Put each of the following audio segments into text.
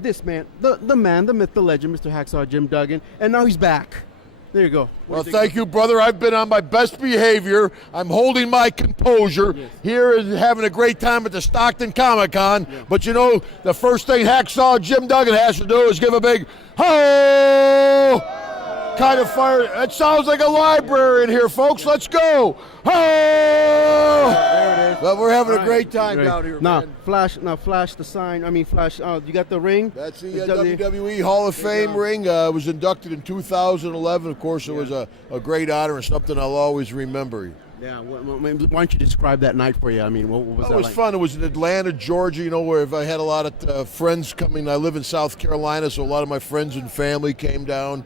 This man, the man, the myth, the legend, Mr. Hacksaw Jim Duggan, and now he's back. There you go. Well, thank you, brother. I've been on my best behavior. I'm holding my composure. Yes. Here is having a great time at the Stockton Comic-Con. Yeah. But you know, the first thing Hacksaw Jim Duggan has to do is give a big ho! Kind of fire. It sounds like a library in here, folks. Let's go. Ho! There it is. But we're having a great time down here, now, man. Flash the sign. I mean, flash. You got the ring? That's the WWE Hall of Fame ring. I was inducted in 2011. Of course, it was a great honor and something I'll always remember. Yeah. Why don't you describe that night for you? I mean, what was that like? It was like? fun. It was in Atlanta, Georgia, you know, where I had a lot of friends coming. I live in South Carolina, so a lot of my friends and family came down.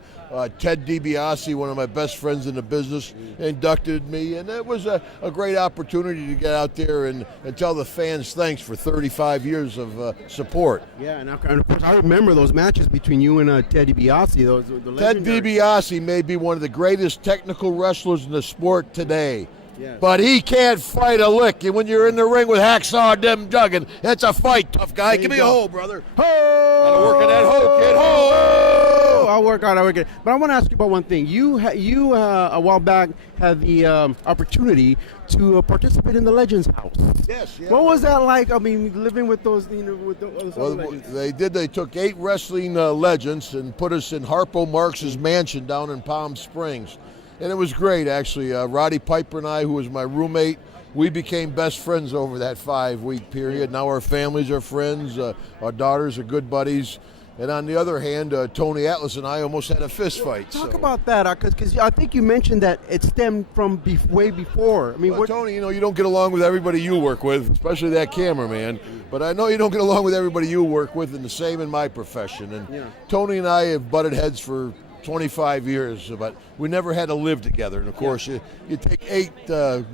Ted Dibiase, one of my best friends in the business, inducted me, and it was a great opportunity to get out there and tell the fans thanks for 35 years of support. Yeah, and of course I remember those matches between you and Ted Dibiase. Ted Dibiase may be one of the greatest technical wrestlers in the sport today. Yes. But he can't fight a lick. And when you're in the ring with Hacksaw Jim Duggan, it's a fight, tough guy. Give me a hole, brother. Ho! Gotta work on that hole, kid. Ho! I'll work on it. But I want to ask you about one thing. You a while back had the opportunity to participate in the Legends House. Yes. Yeah. What was that like? I mean, living with those, with those other legends. They took 8 wrestling legends and put us in Harpo Marx's mansion down in Palm Springs. And it was great, actually. Roddy Piper and I, who was my roommate, we became best friends over that 5-week period. Now our families are friends. Our daughters are good buddies. And on the other hand, Tony Atlas and I almost had a fist fight. Talk about that, because I think you mentioned that it stemmed from way before. I mean, Tony, you know, you don't get along with everybody you work with, especially that cameraman. But I know you don't get along with everybody you work with, and the same in my profession. And Tony and I have butted heads for 25 years, but we never had to live together. And of course, you take 8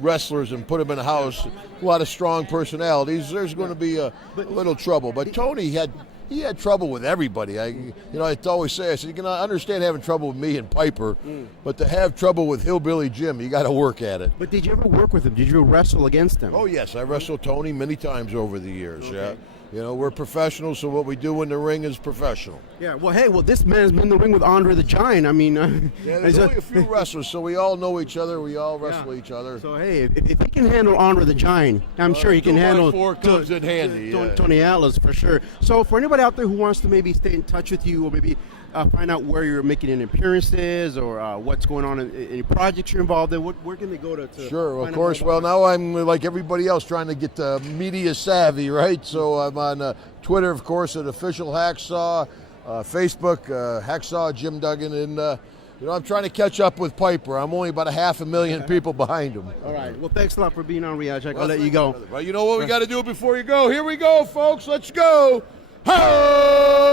wrestlers and put them in a house, a lot of strong personalities, there's going to be a little trouble. But Tony he had trouble with everybody. I always say, I said, you can understand having trouble with me and Piper, but to have trouble with Hillbilly Jim, you got to work at it. But did you ever work with him? Did you wrestle against him? Oh yes, I wrestled Tony many times over the years. Okay. Yeah. You know, we're professionals, so what we do in the ring is professional. Yeah, well, this man's been in the ring with Andre the Giant. I mean... yeah, there's only a few wrestlers, so we all know each other. We all wrestle each other. So, hey, if he can handle Andre the Giant, I'm sure he can handle... 4 comes in handy. Tony Atlas, for sure. So, for anybody out there who wants to maybe stay in touch with you or maybe find out where you're making any appearances or what's going on in any projects you're involved in, where can they go to Sure, of course. Well, now I'm like everybody else trying to get media savvy, right? So I'm on Twitter, of course, at Official Hacksaw, Facebook, Hacksaw Jim Duggan, and I'm trying to catch up with Piper. I'm only about 500,000 people behind him. All right. Well, thanks a lot for being on Riyadh. I'll let you go. Well, you know what we got to do before you go? Here we go, folks. Let's go. Ho!